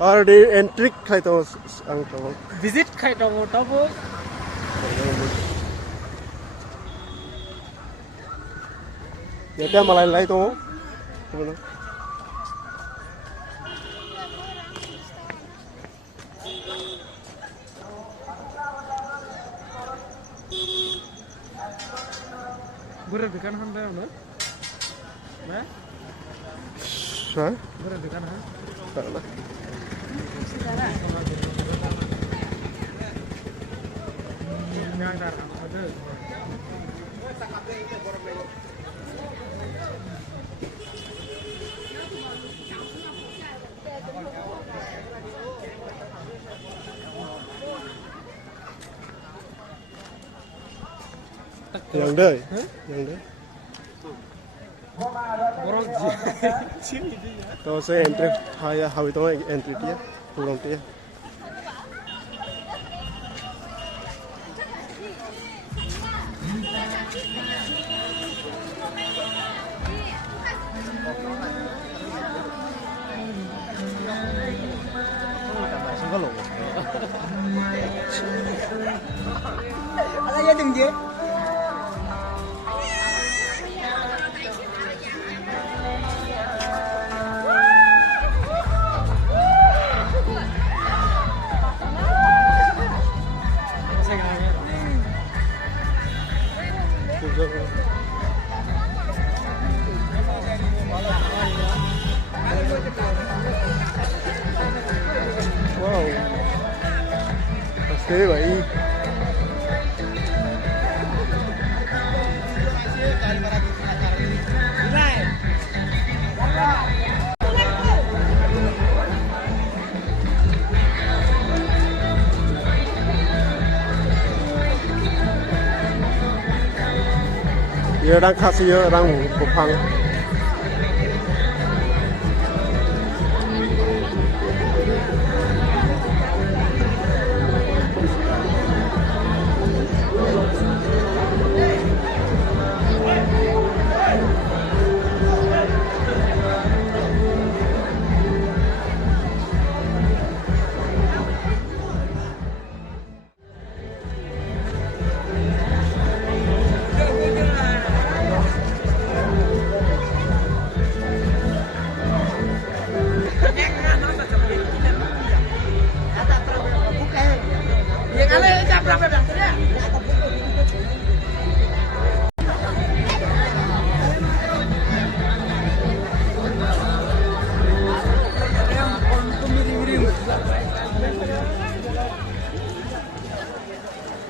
और दे एंट्री खाय तो आं तो visit खाय दङ Tabo ya malai lai to Gura dukan han da na? Na? Sa? Gura dukan han? Salah. Yang dar ada. Yang deh, yang deh. तो से एंट्री हाया हावी तो एंट्री दिया पूरा दिया Ada ya ding dia. Wow, pasti baik. Dia đang kasih orang Kupang.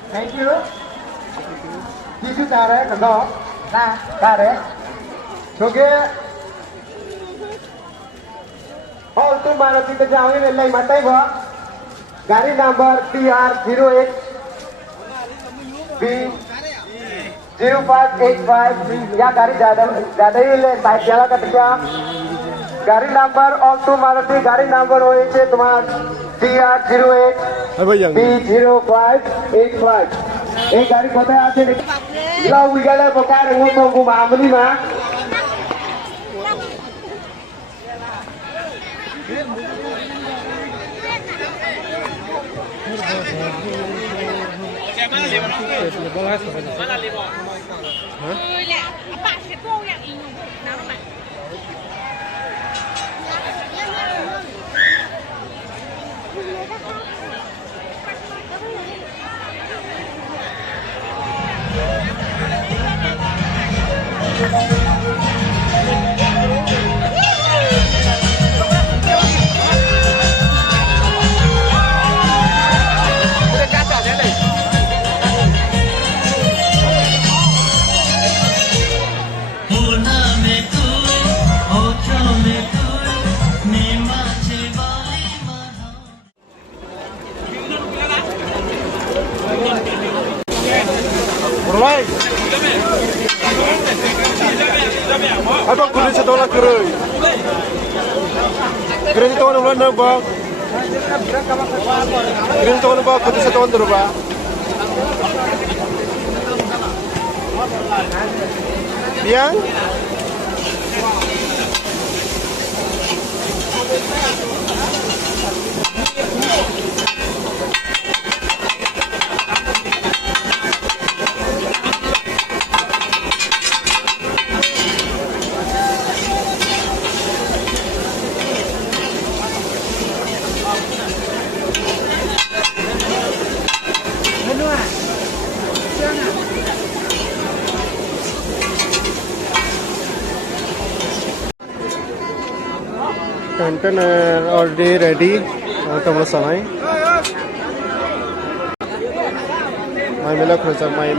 Thank you. Tisu tarik, kagak? Nah, tarik. Oke. All tu mana kita jauhin lagi matai bah. Gari number TR08 B 0585 ya gari ज़्यादा ही ले side जाला कटिया गाड़ी number all tu Maruti गाड़ी number हो इसे तुम्हारा TR08 Apa yang? B0585 एक गाड़ी कोता आते lau wigala pokar ngomong ku maamli ma Mana limau? Apa sih kau yang ini? Nama? Right. Apa kulit setelah kerui? Kerja tahun bulan apa? Kerja tahun apa? Kulit setahun berapa? Yang? campaign already ready. Kamu sanai. Mai mela kerja mai.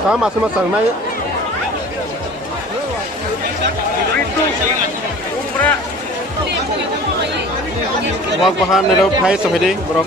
Kau masih masang naik. Wak bahan nero pai sohedi bro.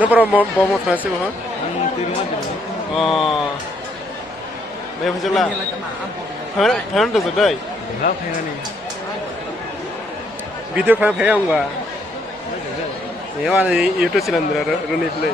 Nó bao một tháng xíu hả? Đây phải là thấy được rồi đây. Video phải không cả? Nếu anh YouTube channel rồi, rồi play.